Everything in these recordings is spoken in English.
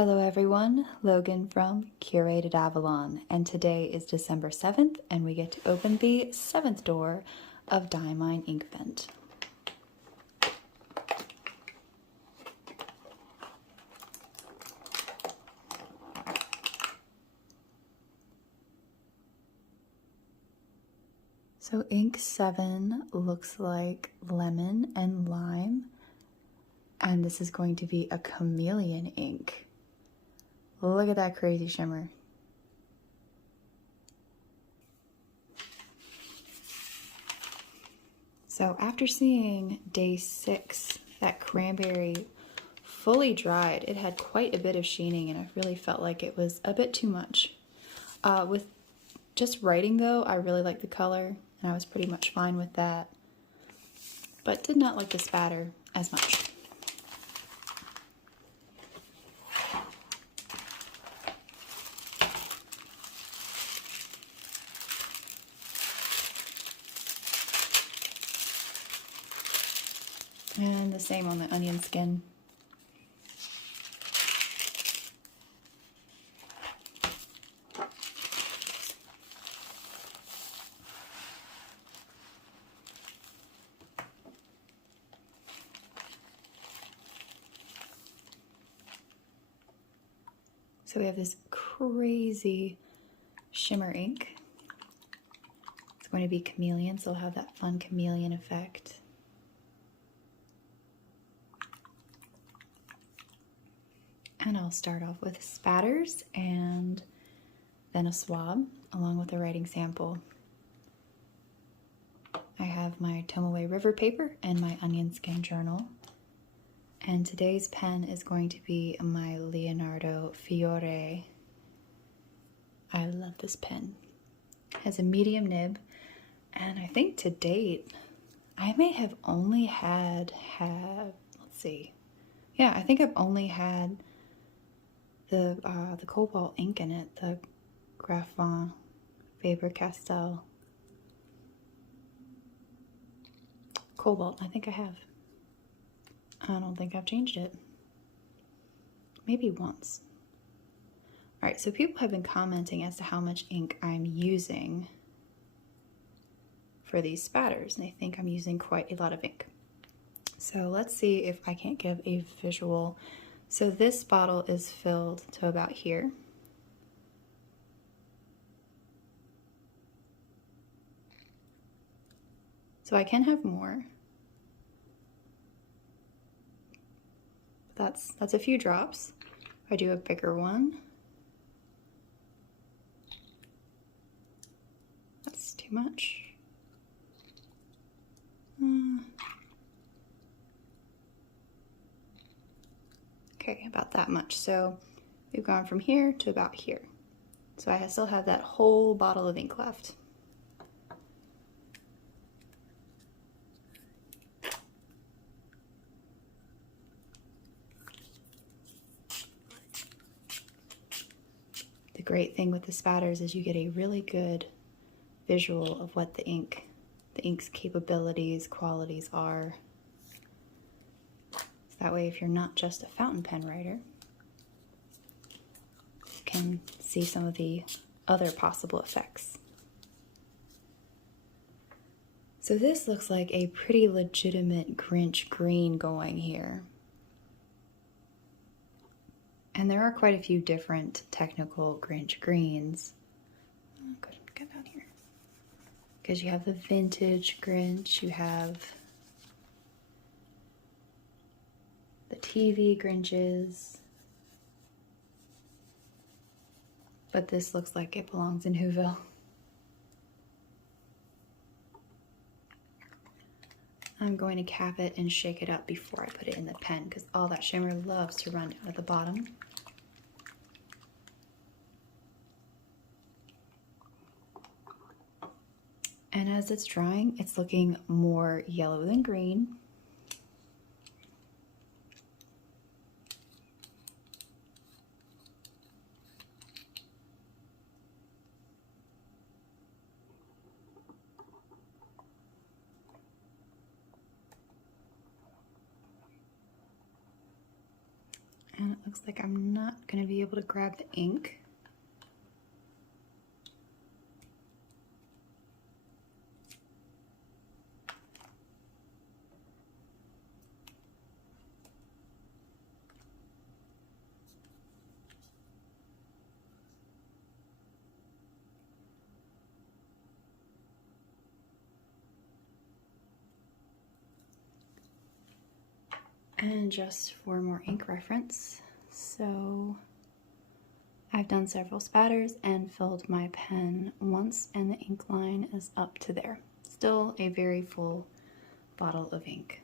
Hello everyone, Logan from Curated Avalon, and today is December 7th and we get to open the 7th door of Diamine Inkvent. So ink 7 looks like lemon and lime, and this is going to be a chameleon ink. Look at that crazy shimmer. So after seeing day 6, that cranberry fully dried, it had quite a bit of sheening and I really felt like it was a bit too much. With just writing though, I really liked the color and I was pretty much fine with that, but did not like the spatter as much. And the same on the onion skin. So we have this crazy shimmer ink. It's going to be chameleon, so it'll have that fun chameleon effect. And I'll start off with spatters and then a swab along with a writing sample. I have my tomoe river paper and my onion skin journal. And today's pen is going to be my Leonardo Fiore. I love this pen. It has a medium nib, and I think to date I may have only had let's see. Yeah, I think I've only had the cobalt ink in it, the Graffin Faber-Castell cobalt. I think I have. I don't think I've changed it. Maybe once. Alright, so people have been commenting as to how much ink I'm using for these spatters, and they think I'm using quite a lot of ink. So let's see if I can't give a visual. So this bottle is filled to about here. So I can have more. That's a few drops. I do a bigger one. That's too much. Okay, about that much. So we've gone from here to about here. So I still have that whole bottle of ink left. The great thing with the spatters is you get a really good visual of what the ink's capabilities, qualities are. That way, if you're not just a fountain pen writer, you can see some of the other possible effects. So this looks like a pretty legitimate Grinch green going here. And there are quite a few different technical Grinch greens. Oh, good, get down here. Because you have the vintage Grinch, you have the TV Grinches, but this looks like it belongs in Whoville. I'm going to cap it and shake it up before I put it in the pen because all that shimmer loves to run down at the bottom. And as it's drying, it's looking more yellow than green. And it Looks like I'm not going to be able to grab the ink. And just for more ink reference, so I've done several spatters and filled my pen once, and the ink line is up to there. Still a very full bottle of ink.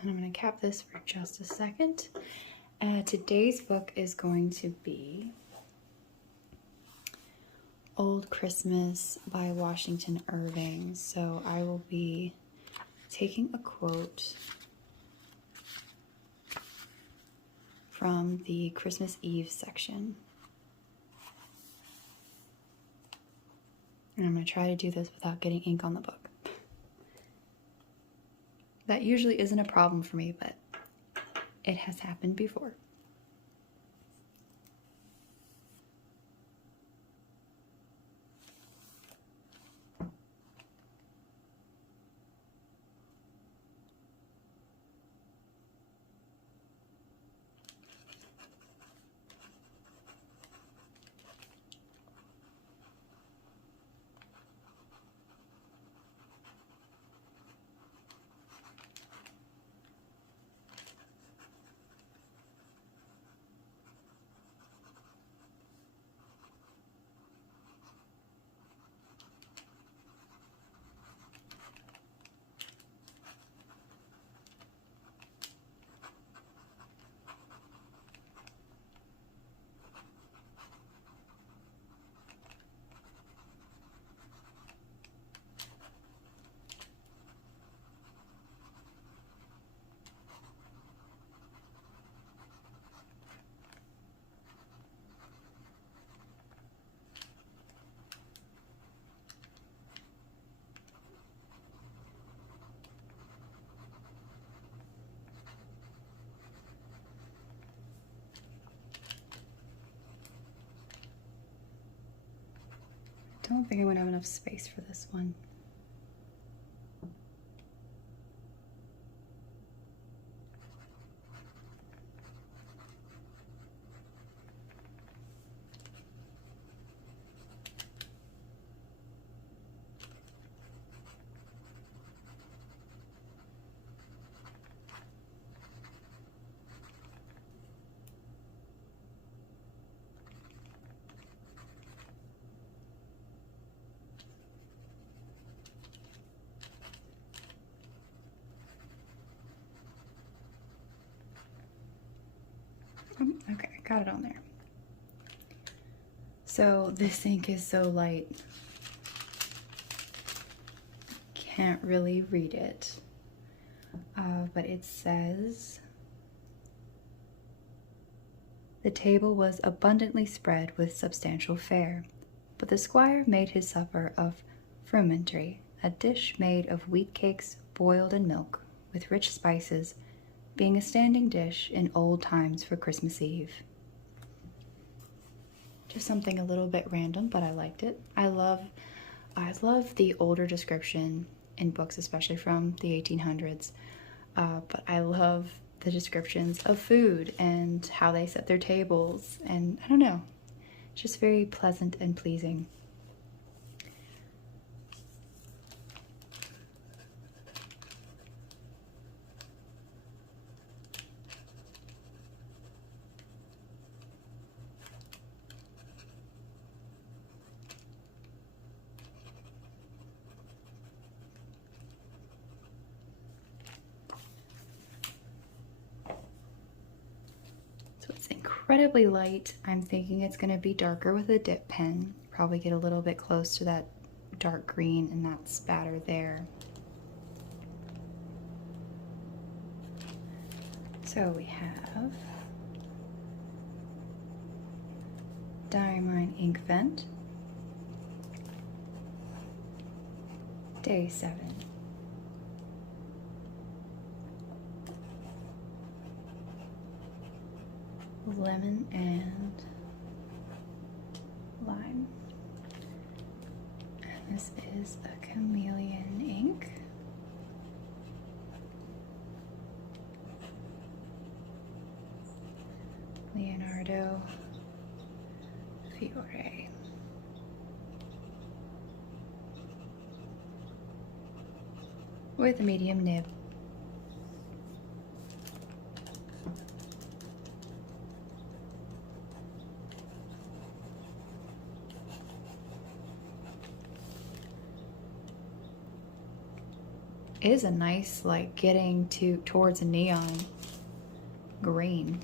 And I'm going to cap this for just a second. Today's book is going to be Old Christmas by Washington Irving. So I will be taking a quote from the Christmas Eve section. And I'm going to try to do this without getting ink on the book. That usually isn't a problem for me, but it has happened before. I don't think I'm going to have enough space for this one. Okay, I got it on there. So this ink is so light, can't really read it, but it says, "The table was abundantly spread with substantial fare, but the squire made his supper of frumentary, a dish made of wheat cakes boiled in milk, with rich spices, being a standing dish in old times for Christmas Eve." Just something a little bit random, but I liked it. I love the older description in books, especially from the 1800s. But I love the descriptions of food and how they set their tables, and I don't know, it's just very pleasant and pleasing. incredibly light. I'm thinking it's going to be darker with a dip pen. Probably get a little bit close to that dark green and that spatter there. So we have Diamine Inkvent, Day 7. Lemon and lime. And this is a chameleon ink. Leonardo Fiore. With a medium nib. It is a nice, like, getting towards a neon green.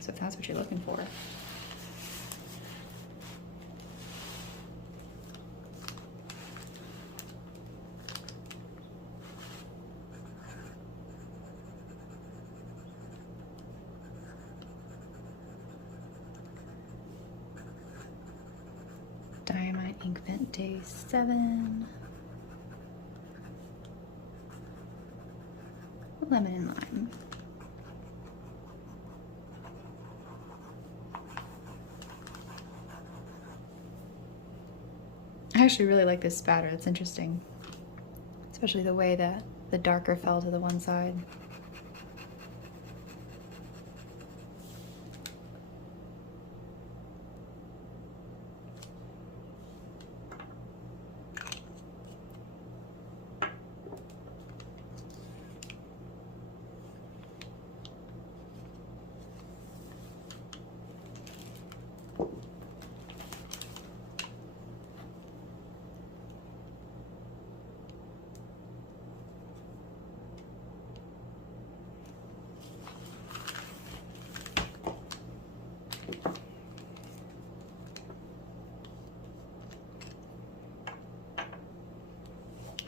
So if that's what you're looking for. Diamine Inkvent Day 7. Lemon and lime. I actually really like this spatter. It's interesting, especially the way that the darker fell to the one side.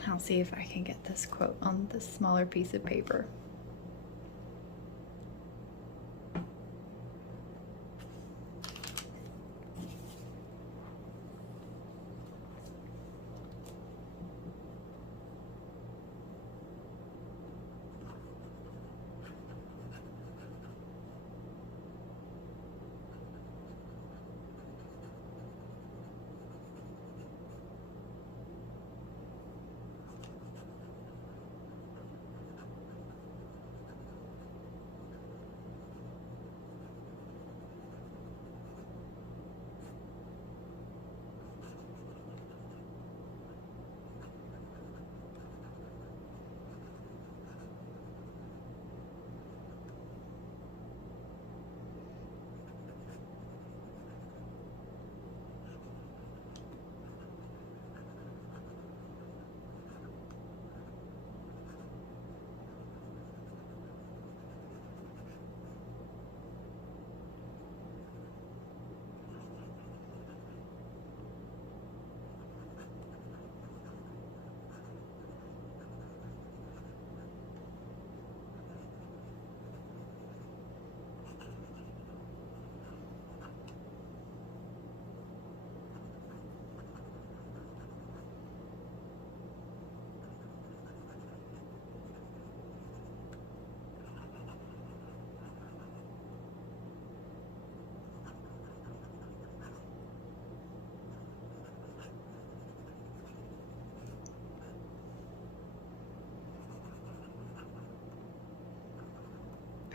I'll see if I can get this quote on the smaller piece of paper.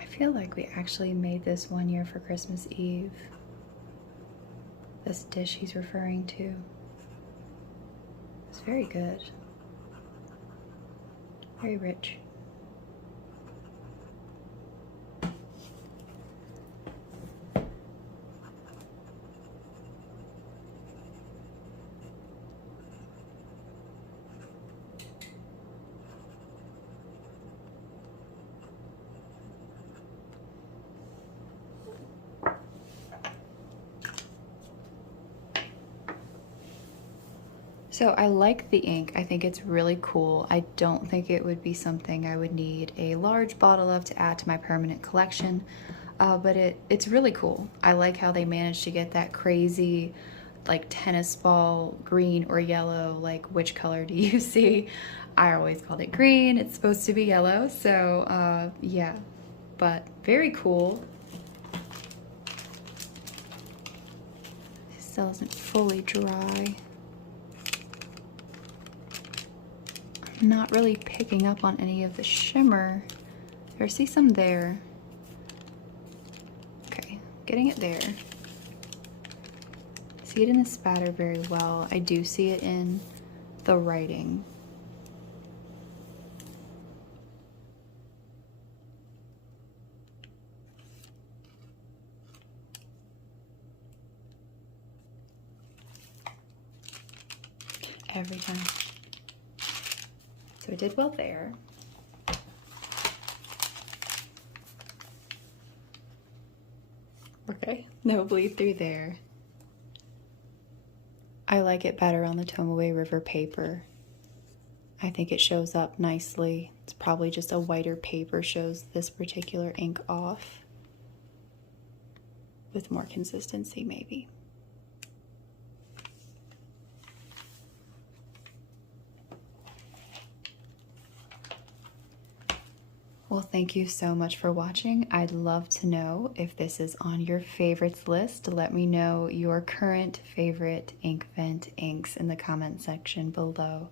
I feel like we actually made this one year for Christmas Eve. This dish he's referring to. It's very good. Very rich. So I like the ink. I think it's really cool. I don't think it would be something I would need a large bottle of to add to my permanent collection, but it's really cool. I like how they managed to get that crazy like tennis ball green or yellow, like which color do you see? I always called it green. It's supposed to be yellow, so yeah, but very cool. It still isn't fully dry. I'm not really picking up on any of the shimmer. I see some there. Okay, getting it there. See it in the spatter very well. I do see it in the writing. Every time. So I did well there. Okay, no bleed through there. I like it better on the Tomoe River paper. I think it shows up nicely. It's probably just a whiter paper shows this particular ink off with more consistency maybe. Well, thank you so much for watching. I'd love to know if this is on your favorites list. Let me know your current favorite Inkvent inks in the comment section below.